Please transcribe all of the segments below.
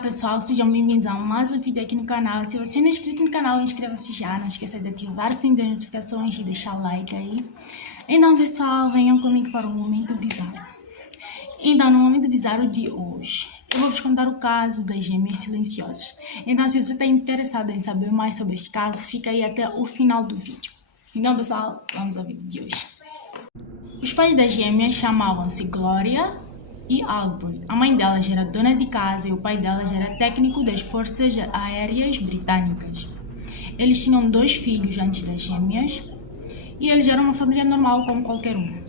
pessoal, sejam bem-vindos a mais um vídeo aqui no canal. Se você não é inscrito no canal, inscreva-se já, não esqueça de ativar o sininho das notificações e deixar o like aí. Então pessoal, venham comigo para o momento bizarro. Então no momento bizarro de hoje, eu vou vos contar o caso das gêmeas silenciosas. Então se você está interessado em saber mais sobre este caso, fica aí até o final do vídeo. Então pessoal, vamos ao vídeo de hoje. Os pais das gêmeas chamavam-se Gloria e Albert. A mãe delas era dona de casa e o pai delas era técnico das Forças Aéreas Britânicas. Eles tinham 2 filhos antes das gêmeas e eles eram uma família normal como qualquer um.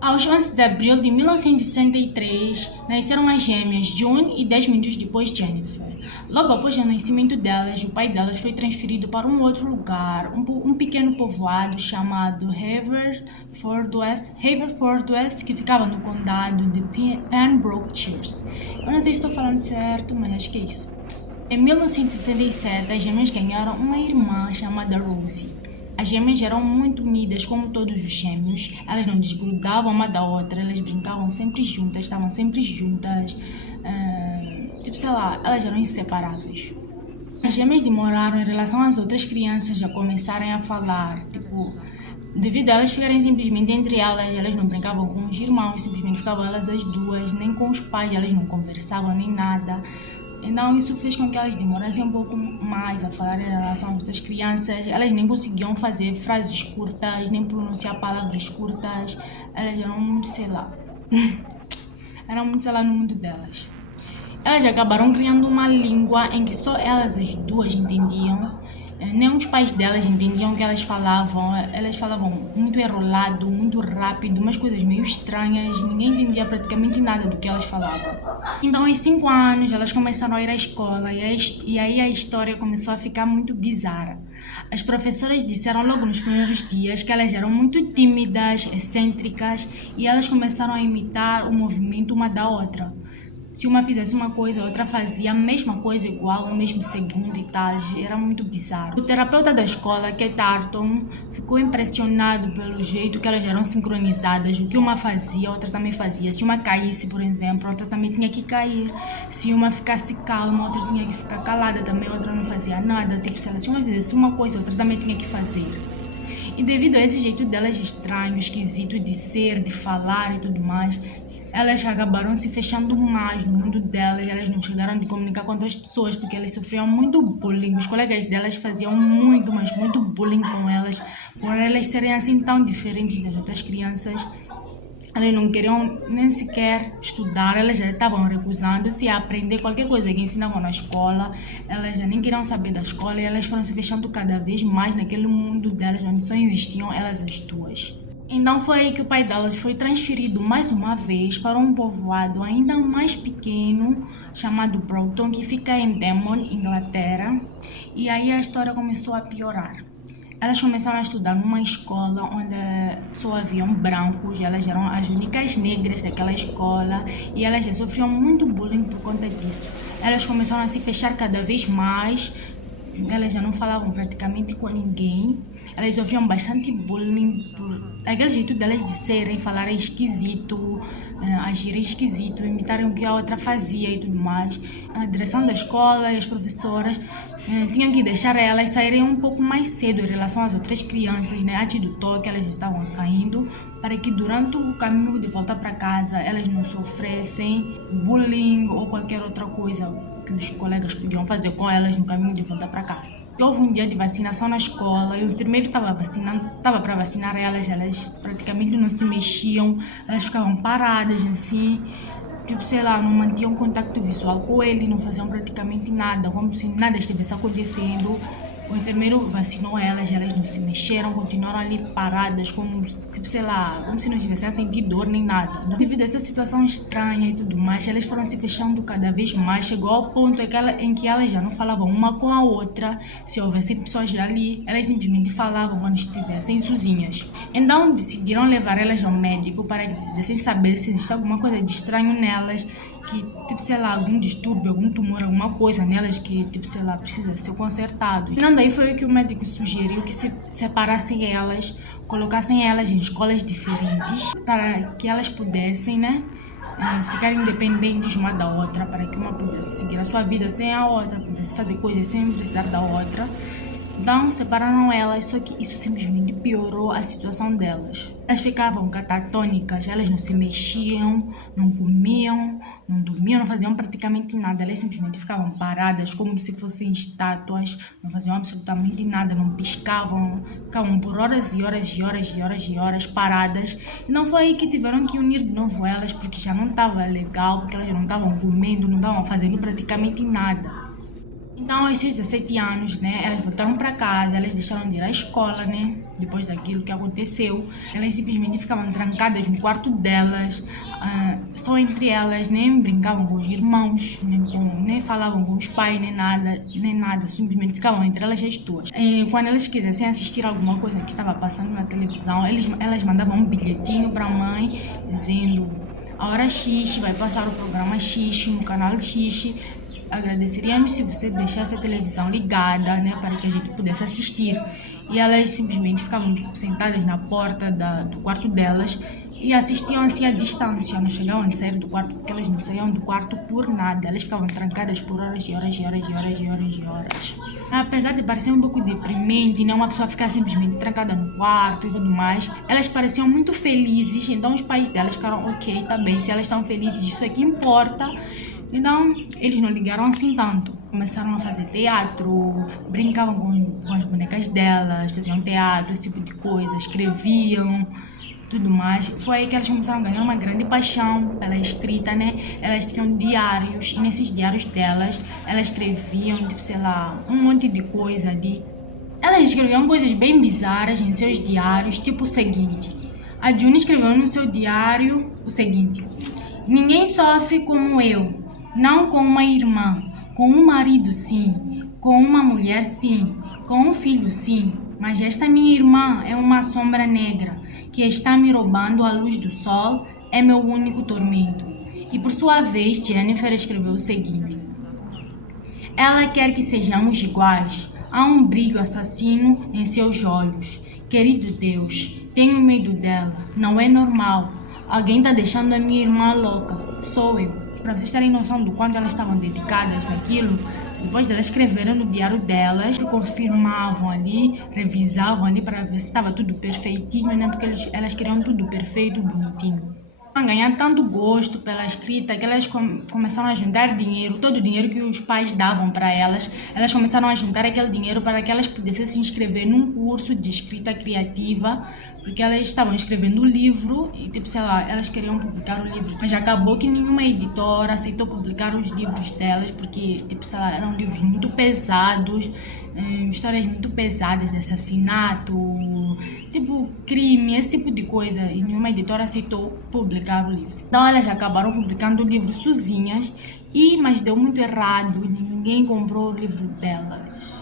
Aos 11 de abril de 1963, nasceram as gêmeas June e 10 minutos depois Jennifer. Logo após o nascimento delas, o pai delas foi transferido para um outro lugar, um pequeno povoado chamado Haverford West, que ficava no condado de Pembrokeshire. Eu não sei se estou falando certo, mas acho que é isso. Em 1967, as gêmeas ganharam uma irmã chamada Rosie. As gêmeas eram muito unidas, como todos os gêmeos. Elas não desgrudavam uma da outra, elas brincavam sempre juntas, estavam sempre juntas. Elas eram inseparáveis. As gêmeas demoraram em relação às outras crianças a começarem a falar. Devido a elas ficarem simplesmente entre elas não brincavam com os irmãos, simplesmente ficavam elas as duas, nem com os pais, elas não conversavam nem nada. Então isso fez com que elas demorassem um pouco mais a falar em relação às outras crianças. Elas nem conseguiam fazer frases curtas, nem pronunciar palavras curtas. Elas eram muito, eram muito, no mundo delas. Elas acabaram criando uma língua em que só elas as duas entendiam. Nem os pais delas entendiam o que elas falavam. Elas falavam muito enrolado, muito rápido, umas coisas meio estranhas. Ninguém entendia praticamente nada do que elas falavam. Então, aos 5 anos, elas começaram a ir à escola e aí a história começou a ficar muito bizarra. As professoras disseram logo nos primeiros dias que elas eram muito tímidas, excêntricas e elas começaram a imitar o movimento uma da outra. Se uma fizesse uma coisa, a outra fazia a mesma coisa igual, no mesmo segundo e tal. Era muito bizarro. O terapeuta da escola, Kate Arton, ficou impressionado pelo jeito que elas eram sincronizadas. O que uma fazia, a outra também fazia. Se uma caísse, por exemplo, a outra também tinha que cair. Se uma ficasse calma, a outra tinha que ficar calada também. A outra não fazia nada. Se uma fizesse uma coisa, a outra também tinha que fazer. E devido a esse jeito delas estranho, esquisito de ser, de falar e tudo mais, elas acabaram se fechando mais no mundo delas. Elas não chegaram de comunicar com outras pessoas porque elas sofriam muito bullying. Os colegas delas faziam muito, mas muito bullying com elas, por elas serem assim tão diferentes das outras crianças. Elas não queriam nem sequer estudar, elas já estavam recusando-se a aprender qualquer coisa que ensinavam na escola. Elas já nem queriam saber da escola e elas foram se fechando cada vez mais naquele mundo delas onde só existiam elas as duas. Então foi aí que o pai delas foi transferido mais uma vez para um povoado ainda mais pequeno chamado Broughton, que fica em Devon, Inglaterra. E aí a história começou a piorar. Elas começaram a estudar numa escola onde só haviam brancos, elas eram as únicas negras daquela escola e elas já sofriam muito bullying por conta disso. Elas começaram a se fechar cada vez mais. Elas já não falavam praticamente com ninguém. Elas sofriam bastante bullying por aquele jeito delas de serem, falarem esquisito, agirem esquisito, imitarem o que a outra fazia e tudo mais. A direção da escola e as professoras tinham que deixar elas saírem um pouco mais cedo em relação às outras crianças, né? Antes do toque elas já estavam saindo, para que durante o caminho de volta para casa elas não sofressem bullying ou qualquer outra coisa que os colegas podiam fazer com elas no caminho de volta para casa. Houve um dia de vacinação na escola e o enfermeiro estava para vacinar elas praticamente não se mexiam, elas ficavam paradas assim, não mantinham contato visual com ele, não faziam praticamente nada, como se nada estivesse acontecendo. O enfermeiro vacinou elas não se mexeram, continuaram ali paradas, como se não estivessem a sentir dor nem nada. Devido a essa situação estranha e tudo mais, elas foram se fechando cada vez mais, chegou ao ponto em que elas já não falavam uma com a outra. Se houvessem pessoas ali, elas simplesmente falavam quando estivessem sozinhas. Então decidiram levar elas ao médico para que pudessem saber se existe alguma coisa de estranho nelas, que, algum distúrbio, algum tumor, alguma coisa nelas que, precisa ser consertado. Então daí foi o que o médico sugeriu, que se separassem elas, colocassem elas em escolas diferentes, para que elas pudessem, ficarem independentes uma da outra, para que uma pudesse seguir a sua vida sem a outra, pudesse fazer coisas sem precisar da outra. Então separaram elas, só que isso simplesmente piorou a situação delas. Elas ficavam catatônicas, elas não se mexiam, não comiam, não dormiam, não faziam praticamente nada. Elas simplesmente ficavam paradas como se fossem estátuas, não faziam absolutamente nada, não piscavam, ficavam por horas e horas e horas e horas e horas paradas. E não foi aí que tiveram que unir de novo elas, porque já não estava legal, porque elas não estavam comendo, não estavam fazendo praticamente nada. Então, aos seus 17 anos, né, elas voltaram para casa, elas deixaram de ir à escola, né, depois daquilo que aconteceu. Elas simplesmente ficavam trancadas no quarto delas, só entre elas, nem brincavam com os irmãos, nem falavam com os pais, nem nada, simplesmente ficavam entre elas as duas. Quando elas quisessem assistir alguma coisa que estava passando na televisão, elas mandavam um bilhetinho para a mãe, dizendo: a hora X vai passar o programa X no canal X. Agradeceríamos se você deixasse a televisão ligada, né, para que a gente pudesse assistir. E elas simplesmente ficavam sentadas na porta do quarto delas e assistiam assim à distância. Não chegavam a sair do quarto, porque elas não saíam do quarto por nada. Elas ficavam trancadas por horas e horas e horas e horas e horas e horas. Apesar de parecer um pouco deprimente, né, uma pessoa ficar simplesmente trancada no quarto e tudo mais, elas pareciam muito felizes. Então os pais delas ficaram: ok, tá bem, se elas estão felizes, isso é que importa. Então, eles não ligaram assim tanto. Começaram a fazer teatro, brincavam com as bonecas delas, faziam teatro, esse tipo de coisa, escreviam, tudo mais. Foi aí que elas começaram a ganhar uma grande paixão pela escrita, né? Elas tinham diários, e nesses diários delas, elas escreviam, tipo, sei lá, um monte de coisa ali. Elas escreviam coisas bem bizarras em seus diários, tipo o seguinte. A June escreveu no seu diário o seguinte: ninguém sofre como eu. Não com uma irmã, com um marido sim, com uma mulher sim, com um filho sim, mas esta minha irmã é uma sombra negra que está me roubando a luz do sol, é meu único tormento. E por sua vez, Jennifer escreveu o seguinte: ela quer que sejamos iguais, há um brilho assassino em seus olhos. Querido Deus, tenho medo dela, não é normal. Alguém está deixando a minha irmã louca, sou eu. Para vocês terem noção do quanto elas estavam dedicadas naquilo, depois delas escreveram no diário delas, confirmavam ali, revisavam ali para ver se estava tudo perfeitinho, né? Porque elas queriam tudo perfeito, bonitinho. Ganhar tanto gosto pela escrita que elas começaram a juntar dinheiro, todo o dinheiro que os pais davam para elas, elas começaram a juntar aquele dinheiro para que elas pudessem se inscrever num curso de escrita criativa, porque elas estavam escrevendo o livro e, tipo, sei lá, elas queriam publicar o livro, mas acabou que nenhuma editora aceitou publicar os livros delas, porque, tipo, sei lá, eram livros muito pesados, histórias muito pesadas de assassinato, tipo crime, esse tipo de coisa, e nenhuma editora aceitou publicar o livro. Então elas acabaram publicando o livro sozinhas, mas deu muito errado, ninguém comprou o livro delas.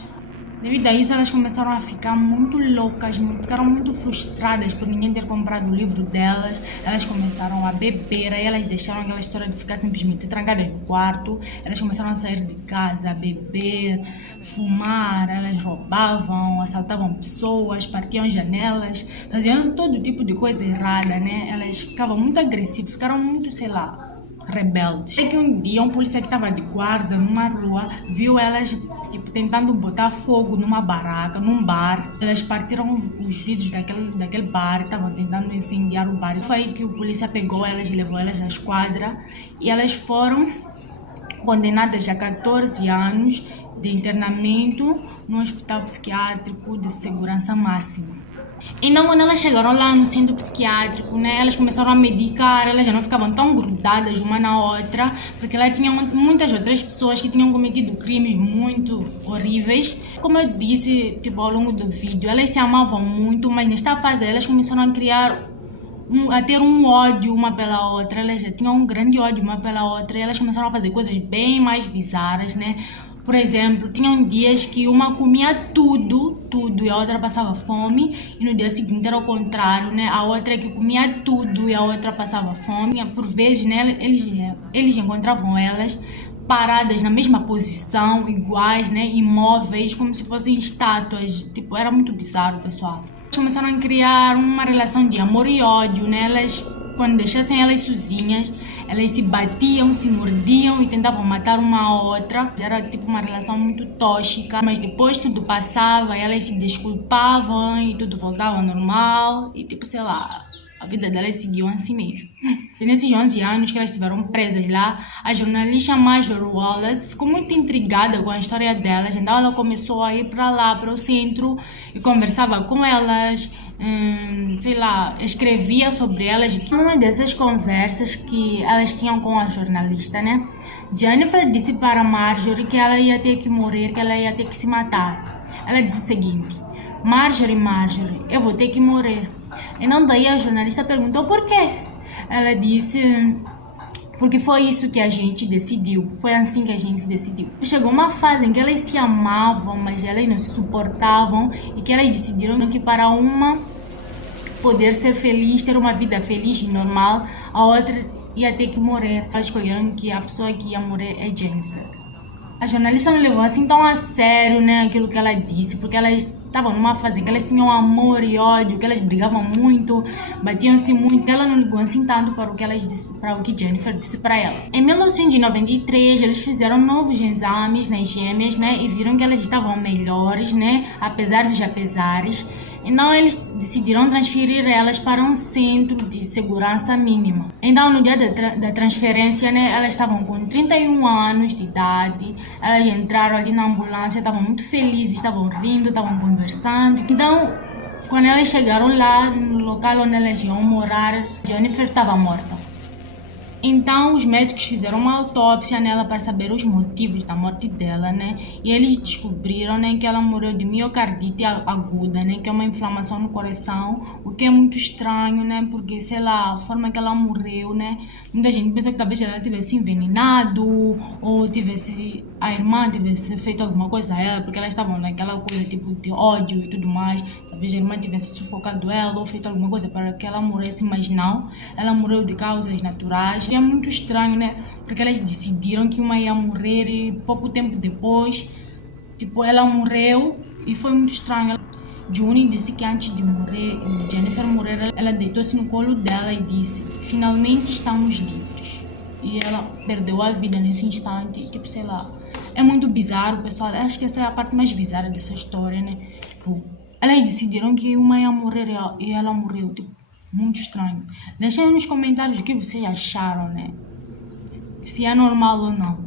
Devido a isso, elas começaram a ficar muito loucas, ficaram muito frustradas por ninguém ter comprado o livro delas. Elas começaram a beber, aí elas deixaram aquela história de ficar simplesmente trancadas no quarto. Elas começaram a sair de casa, a beber, fumar, elas roubavam, assaltavam pessoas, partiam janelas, faziam todo tipo de coisa errada, né? Elas ficavam muito agressivas, ficaram muito, sei lá, rebeldes. É que um dia um polícia que estava de guarda numa rua viu elas, tipo, tentando botar fogo numa barraca, num bar. Elas partiram os vidros daquele bar, estavam tentando incendiar o bar. Foi aí que o polícia pegou elas e levou elas à esquadra, e elas foram condenadas a 14 anos de internamento no hospital psiquiátrico de segurança máxima. Então, quando elas chegaram lá no centro psiquiátrico, né, elas começaram a medicar, elas já não ficavam tão grudadas uma na outra, porque lá tinham muitas outras pessoas que tinham cometido crimes muito horríveis. Como eu disse, tipo, ao longo do vídeo, elas se amavam muito, mas nesta fase elas começaram a ter um ódio uma pela outra. Elas já tinham um grande ódio uma pela outra, e elas começaram a fazer coisas bem mais bizarras, né? Por exemplo, tinham dias que uma comia tudo, e a outra passava fome, e no dia seguinte era o contrário, né? A outra que comia tudo e a outra passava fome. Por vezes, né, eles encontravam elas paradas na mesma posição, iguais, né, imóveis, como se fossem estátuas. Tipo, era muito bizarro, pessoal. Eles começaram a criar uma relação de amor e ódio, né? Elas quando deixassem elas sozinhas, elas se batiam, se mordiam e tentavam matar uma a outra. Era tipo uma relação muito tóxica, mas depois tudo passava e elas se desculpavam e tudo voltava ao normal e tipo, sei lá, a vida delas seguiu assim mesmo. E nesses 11 anos que elas estiveram presas lá, a jornalista Marjorie Wallace ficou muito intrigada com a história delas. Então ela começou a ir para lá, para o centro, e conversava com elas, sei lá, escrevia sobre elas. Uma dessas conversas que elas tinham com a jornalista, né? Jennifer disse para Marjorie que ela ia ter que morrer, que ela ia ter que se matar. Ela disse o seguinte: Marjorie, eu vou ter que morrer. Então daí a jornalista perguntou por quê. Ela disse: porque foi isso que a gente decidiu. Foi assim que a gente decidiu. Chegou uma fase em que elas se amavam, mas elas não se suportavam, e que elas decidiram que para uma poder ser feliz, ter uma vida feliz e normal, a outra ia ter que morrer. Elas escolheram que a pessoa que ia morrer é Jennifer. A jornalista não levou assim tão a sério, né, aquilo que ela disse, porque elas estavam numa fase em que elas tinham amor e ódio, que elas brigavam muito, batiam-se muito. Ela não ligou assim tanto para o que Jennifer disse para ela. Em 1993, eles fizeram novos exames nas gêmeas, né, e viram que elas estavam melhores, né, apesar dos apesares. Então eles decidiram transferir elas para um centro de segurança mínima. Então no dia da transferência, né, elas estavam com 31 anos de idade. Elas entraram ali na ambulância, estavam muito felizes, estavam rindo, estavam conversando. Então quando elas chegaram lá no local onde elas iam morar, Jennifer estava morta. Então, os médicos fizeram uma autópsia nela para saber os motivos da morte dela, né? E eles descobriram, né, que ela morreu de miocardite aguda, né? Que é uma inflamação no coração, o que é muito estranho, né? Porque, sei lá, a forma que ela morreu, né? Muita gente pensa que talvez ela tivesse envenenado ou a irmã tivesse feito alguma coisa a ela, porque elas estavam naquela coisa tipo de ódio e tudo mais. Talvez a irmã tivesse sufocado ela ou feito alguma coisa para que ela morresse, mas não. Ela morreu de causas naturais. E é muito estranho, né? Porque elas decidiram que uma ia morrer e pouco tempo depois, tipo, ela morreu e foi muito estranho. June disse que antes de morrer, Jennifer morrer, ela deitou-se no colo dela e disse: finalmente estamos livres. E ela perdeu a vida nesse instante, tipo, sei lá. É muito bizarro, pessoal. Acho que essa é a parte mais bizarra dessa história, né? Tipo, elas decidiram que uma ia morrer e ela morreu, tipo, muito estranho. Deixem aí nos comentários o que vocês acharam, né? Se é normal ou não.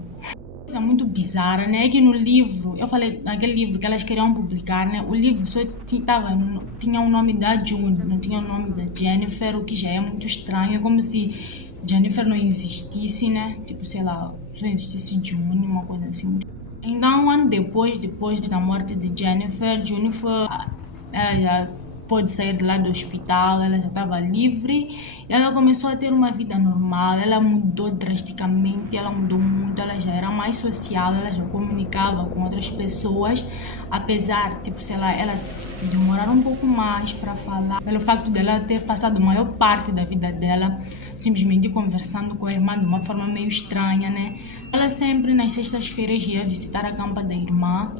Coisa muito bizarra, né? É que no livro, eu falei, naquele livro que elas queriam publicar, né? O livro só tinha o nome da June, não tinha o nome da Jennifer, o que já é muito estranho. É como se Jennifer não existisse, né? Tipo, sei lá, só existisse June, uma coisa assim. Então, um ano depois da morte de Jennifer, ela já pôde sair de lá do hospital, ela já estava livre, e ela começou a ter uma vida normal. Ela mudou drasticamente, ela mudou muito, ela já era mais social, ela já comunicava com outras pessoas, apesar, tipo, sei lá, ela demorar um pouco mais para falar, pelo facto dela ter passado a maior parte da vida dela simplesmente conversando com a irmã de uma forma meio estranha, né? Ela sempre nas sextas-feiras ia visitar a campa da irmã,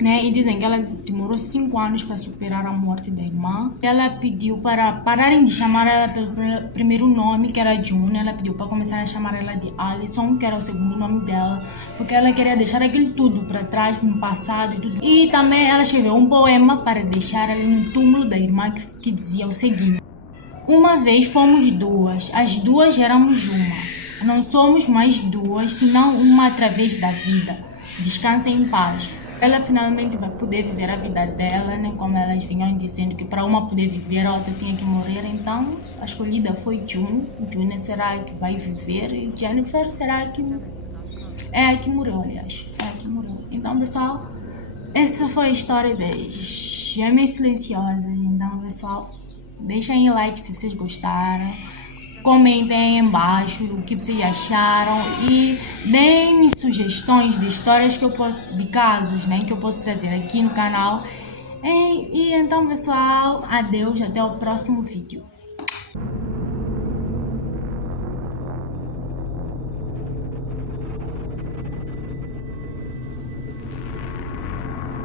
né? E dizem que ela demorou 5 anos para superar a morte da irmã. Ela pediu para pararem de chamar ela pelo primeiro nome, que era June. Ela pediu para começar a chamar ela de Alison, que era o segundo nome dela, porque ela queria deixar aquilo tudo para trás, no passado e tudo. E também ela escreveu um poema para deixar ali no túmulo da irmã que dizia o seguinte: uma vez fomos duas, as duas éramos uma. Não somos mais duas, senão uma através da vida. Descansa em paz. Ela finalmente vai poder viver a vida dela, né? Como elas vinham dizendo que para uma poder viver, a outra tinha que morrer. Então, a escolhida foi June. June será a que vai viver e Jennifer será a que... é a que morreu, aliás. É a que morreu. Então, pessoal, essa foi a história das Gêmeas Silenciosas. Então, pessoal, deixem like se vocês gostaram. Comentem aí embaixo o que vocês acharam e deem-me sugestões de histórias de casos, né, que eu posso trazer aqui no canal. E então, pessoal, adeus, até o próximo vídeo.